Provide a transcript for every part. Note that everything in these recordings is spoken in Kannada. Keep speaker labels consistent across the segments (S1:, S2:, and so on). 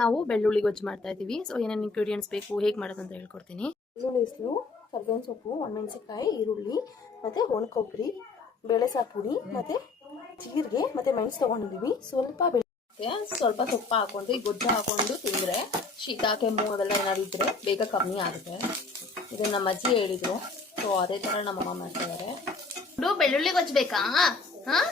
S1: ನಾವು ಬೆಳ್ಳುಳ್ಳಿ ಗೊಜ್ಜು ಮಾಡ್ತಾ ಇದ್ದೀವಿ. ಸೊ ಏನೇನು ಇಂಗ್ರೀಡಿಯೆಂಟ್ಸ್ ಬೇಕು ಹೇಗೆ ಮಾಡೋದು ಅಂತ ಹೇಳ್ಕೊಡ್ತೀನಿ. ಬೆಳ್ಳುಳ್ಳಿ ಹೆಸರು ಕರ್ಬೇವಿನ ಸೊಪ್ಪು ಒಣಮೆಣಸಿಕಾಯಿ ಈರುಳ್ಳಿ ಮತ್ತು ಒಣ ಕೊಬ್ಬರಿ ಬೇಳೆ ಮತ್ತೆ ಪುಡಿ ಮತ್ತು ಜೀರಿಗೆ ಮತ್ತು ಮೆಣಸು ತೊಗೊಂಡಿದ್ದೀವಿ. ಸ್ವಲ್ಪ ಬೆಳೆ ಸ್ವಲ್ಪ ತುಪ್ಪ ಹಾಕ್ಕೊಂಡು ಈ ಗೊಜ್ಜು ಹಾಕ್ಕೊಂಡು ತಿಂದರೆ ಶೀತ ಕೆಮ್ಮು ಅದೆಲ್ಲ ಏನಾದ್ರು ಇದ್ದರೆ ಬೇಗ ಕಮ್ಮಿ ಆಗುತ್ತೆ. ಇದನ್ನು ನಮ್ಮ ಅಜ್ಜಿ ಹೇಳಿದರು. ಸೊ ಅದೇ ಥರ ನಮ್ಮಮ್ಮ ಮಾಡ್ತಾ ಇದ್ದಾರೆ ಬೆಳ್ಳುಳ್ಳಿ ಗೊಜ್ಜು ಬೇಕಾ? ಹಾಂ?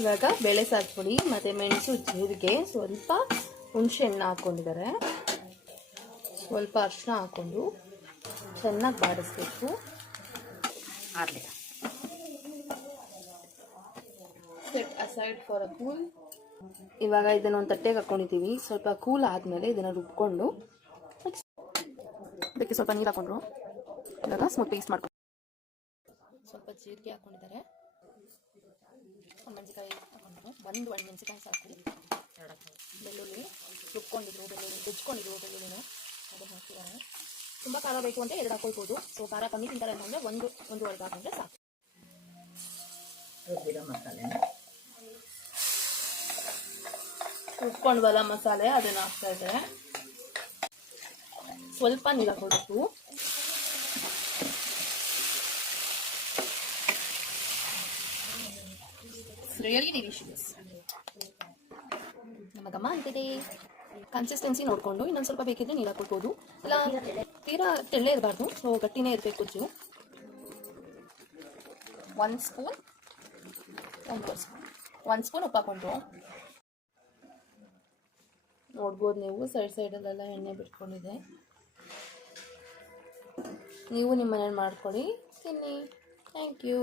S1: ಇವಾಗ ಬೇಳೆ ಸಾರು ಪುಡಿ ಮತ್ತು ಮೆಣಸು ಜೀರಿಗೆ ಸ್ವಲ್ಪ ಹುಣಸೆ ಹಣ್ಣು ಹಾಕ್ಕೊಂಡಿದ್ದಾರೆ. ಸ್ವಲ್ಪ ಅರಿಶಿನ ಹಾಕ್ಕೊಂಡು ಚೆನ್ನಾಗಿ ಬಾಡಿಸ್ಬೇಕು.
S2: Early
S1: set aside for a cool ಇವಾಗ ಇದನ್ನು ಒಂದು ತಟ್ಟೆಗೆ ಹಾಕ್ಕೊಂಡಿದ್ದೀವಿ ಸ್ವಲ್ಪ ಕೂಲ್ ಆದಮೇಲೆ ಇದನ್ನು ರುಬ್ಕೊಂಡು ಅದಕ್ಕೆ ಸ್ವಲ್ಪ ನೀರು ಹಾಕೊಂಡ್ರು. ಇವಾಗ ಸ್ಮೂತ್ ಪೇಸ್ಟ್ ಮಾಡ್ಕೊಂಡು ಸ್ವಲ್ಪ ಜೀರಿಗೆ ಹಾಕ್ಕೊಂಡಿದ್ದಾರೆ ಒಂದು ಒಂದು ಮೆಣಸಿಕಾಯಿ ಸಾಕು. ಬೆಳ್ಳುಳ್ಳಿ ರುಬ್ಕೊಂಡಿದ್ರು ಬೆಳ್ಳುಳ್ಳಿ ಬೆಚ್ಕೊಂಡಿದ್ರು ಬೆಳ್ಳುಳ್ಳಿನ ಅದನ್ನು ಹಾಕಿದ್ದಾರೆ. ತುಂಬ ಖಾರ ಬೇಕು ಅಂದರೆ ಎರಡು ಹಾಕೊಳ್ಬೋದು. ಸೊ ಖಾರ ಕಮ್ಮಿ ತಿಂತಾರೆ ಅಂತಂದರೆ ಒಂದು ಒಂದೂವರೆ ಹಾಕೊಂಡ್ರೆ ಸಾಕು.
S2: ರುಬ್ಬಿರೋ ಮಸಾಲೆ
S1: ರುಬ್ಕೊಂಡ್ವಲ್ಲ ಮಸಾಲೆ ಅದನ್ನ ಹಾಕ್ತಾ ಇದ್ದಾರೆ. ಸ್ವಲ್ಪ ನೀರು ಹಾಕೊಳ್ಬೇಕು ರಿಯಲಿ ಡಿಲಿಷಿಯಸ್ ನಮ್ಮ ಗಮ್ಮ ಅಂತಿದೆ ಕನ್ಸಿಸ್ಟೆನ್ಸಿ ನೋಡಿಕೊಂಡು ಇನ್ನೊಂದು ಸ್ವಲ್ಪ ಬೇಕಿದ್ರೆ ನೀರು ಹಾಕೊಳ್ಬೋದು ಇಲ್ಲ, ತೀರಾ ತೆಳ್ಳೆ ಇರಬಾರ್ದು ಸೊ ಗಟ್ಟಿನೇ ಇರಬೇಕು ಗೊಜ್ಜು ಒಂದು ಸ್ಪೂನ್ ಒಂದು ಸ್ಪೂನ್ ಒಂದು ಸ್ಪೂನ್ ಉಪ್ಪು ಹಾಕೊಂಡು. ನೋಡ್ಬೋದು ನೀವು ಸೈಡ್ ಸೈಡಲ್ಲೆಲ್ಲ ಎಣ್ಣೆ ಬಿಟ್ಕೊಂಡಿದೆ. ನೀವು ನಿಮ್ಮ ಮಾಡ್ಕೊಳ್ಳಿ, ತಿನ್ನಿ. Thank you